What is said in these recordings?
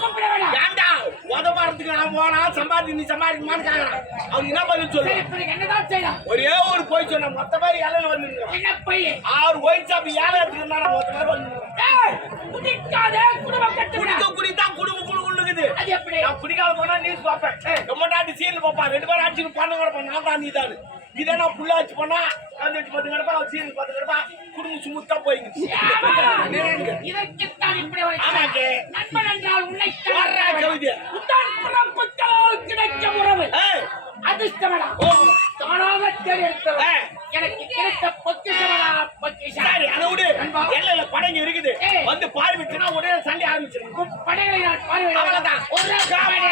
கூப்பிட வேணாம். உதவாரத்துக்கு நான் போனா சம்பாதி நீ சம்பாதிக்குமான்னு கேக்குறான். அவனுக்கு என்ன பதில் சொல்லு என்னதான் செய்யலாம்? ஒரே ஒரு போய் சொன்ன மொத்த பேர் இலையில வந்து என்ன பையன் ஆறு ஒயின் ஷாப் ஏழை எடுத்துருந்தா நான் மொத்த பேர் வந்து ஏய், குடிக்காத குடும்பம் கட்டுவிட குடிக்க குடித்தா குடும்ப குழு குழுக்குது அது எப்படி? நான் குடிக்காத போனா நியூஸ் பார்ப்பேன். ரொம்ப நாட்டு சீரியல் பார்ப்பா. ரெண்டு பேரும் அடிச்சு பண்ண கிடப்பேன் நான் தான் நீ தான் இதே நான் புள்ள போனா கிடப்பா சீரியல் கிடப்பா. குடும்பம் சுமுத்தா போயிங்க இதற்குத்தான் இப்படி. நண்பன் ஓ, தானாக தேர்ந்தெடுத்தவன் ஏய். எனக்கு கிடைத்த பொக்கிஷமடா பொக்கிஷம்? சரி அதை விடு. எல்லையில படங்க இருக்குது. வந்து பார்வைச்சுன்னா உடனே சண்டை ஆரம்பிச்சிருக்கும் படைகளை நான் பார்வையிட அவ்வளவுதான். ஒரு காவடி.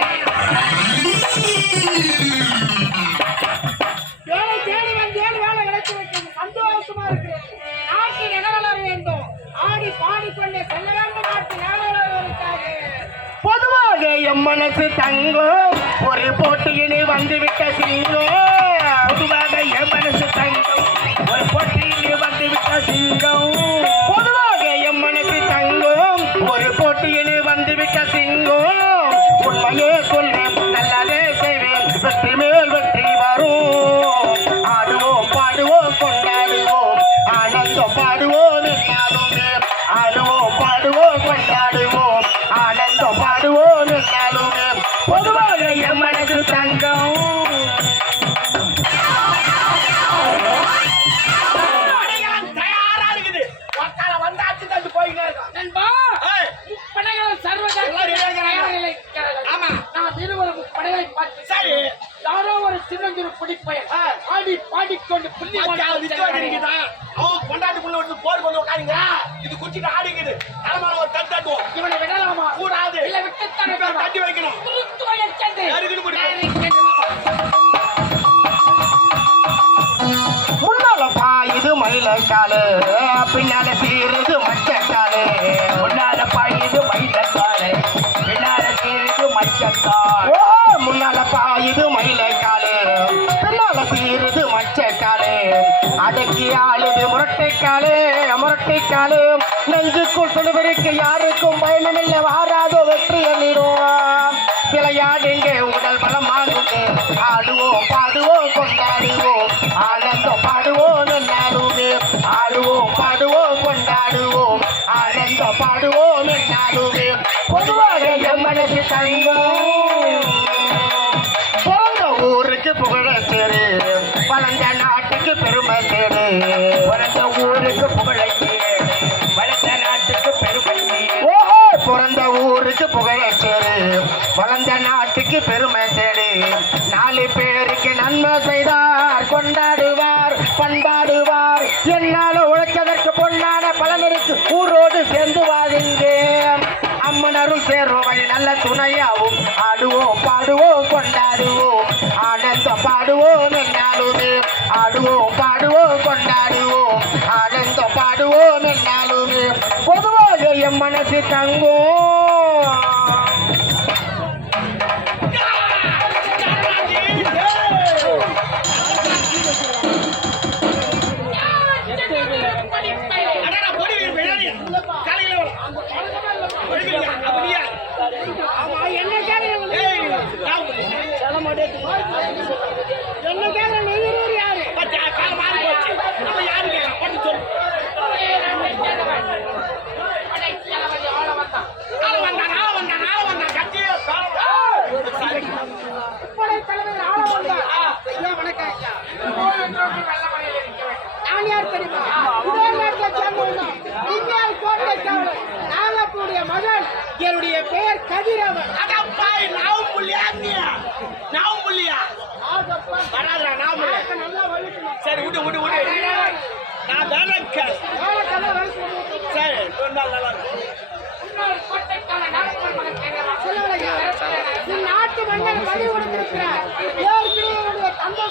வேலை தேடி வந்தேன் வேலை கிடைத்து விட்டது சந்தோஷமா இருக்கு. நாட்டு நிலவலர வேண்டும். ஆடி பாடிக்கொண்டே செல்ல வேண்டும். நாட்டு நிலவலருக்காக பொதுவாக எம் மனசு தங்கம். ஒரு போட்டியிலே வந்துவிட்ட சீரோ. சரி யாரோ ஒரு சின்னஞ்சிறு குடிப்பயன் ஆடி பாடிக்கொண்டு புள்ளி வச்சிருக்குதா? அவன் பொண்டாட்டி புள்ள வந்து போருக்கு வந்து உட்காருங்க. இது குச்சிட்டு ஆடிக்குது. தலைமையில ஒரு தட்டு தட்டுவோம். இவனை விடலாமா? கூடாது. இல்ல விட்டுத்தானே இப்ப தட்டி வைக்கணும்? முன்னால பாயுது மயிலக்காலு பின்னால சீருது சீருது அடக்கி ஆளுது முரட்டைக்காலே முரட்டைக்காலே நெஞ்சுக்குள் துணிவருக்கு யாருக்கும் பயணமில்லை வாராதோ வெற்றி எண்ணிடும் விளையாடுங்க உடல் பலம் பலமாகுங்க ஆடுவோம் பாடுவோம் கொண்டாடுவோம். ஆனந்தம் பாடுவோம் என்னாலுமே. ஆடுவோம் பாடுவோம் கொண்டாடுவோம். ஆனந்தம் பாடுவோம் என்னாலுமே. பொதுவாக என் மனசு தங்கம் வளர்ந்த நாட்டுக்கு பெருமை தேரு பிறந்த ஊருக்கு புகழ தேரு வளர்ந்த நாட்டுக்கு பெருமை ஓஹோ! பிறந்த ஊருக்கு புகழ தேரு வளர்ந்த நாட்டுக்கு பெருமை தேடு நாலு பேருக்கு நன்மை செய்தார் கொண்டாடுவார் பண்பாடுவார். என்னால உழைச்சதற்கு பொன்னான பலன் இருக்கு. ஊரோடு சேர்ந்து வாழுங்க அம்மனருள் சேரும் வழி நல்ல துணையாவும் ஆடுவோம் பாடுவோம் கொண்டாடுவோம். ஆனந்தம் பாடுவோம். வீடு, அப்படியா? என்ன நான் என்ன கேட்கறது இவர் யாரு பச்சை, கால் மாறி போச்சு. நம்ம யாரு கேட்கலாம்? பண்ணி சொல்லு. ஆள வந்தான், ஆள வந்தான், ஆள வந்தான். கத்தி, கால் வந்தான். சாரி. இப்படை தலைவர் ஆள வந்தார். ஐயா, வணக்கம் ஐயா. போய் என்றொன்று வெள்ள மலையில் இருக்க வேண்டும். நான் யார் தெரியுமா? இதே நாட்டை சேர்ந்தவன். இந்தியாவில் கோட்டை காவலர். நாகப்பனுடைய மகன் என்னுடைய பெயர் கதிரவன் அதான் பாய், நாவும் புள்ளியா? நாவும் புள்ளியா? வராதுடா, நாவும். நாட்டை. சரி விடு விடு விடு நான் வேலை கேள். வேலைக்கெல்லாம் வேலை செய்யணும். சரி ஒரு நாள் நல்லா. இந்நாட்டு மன்னர் பதவி கொடுத்திருக்கிறார். தந்தை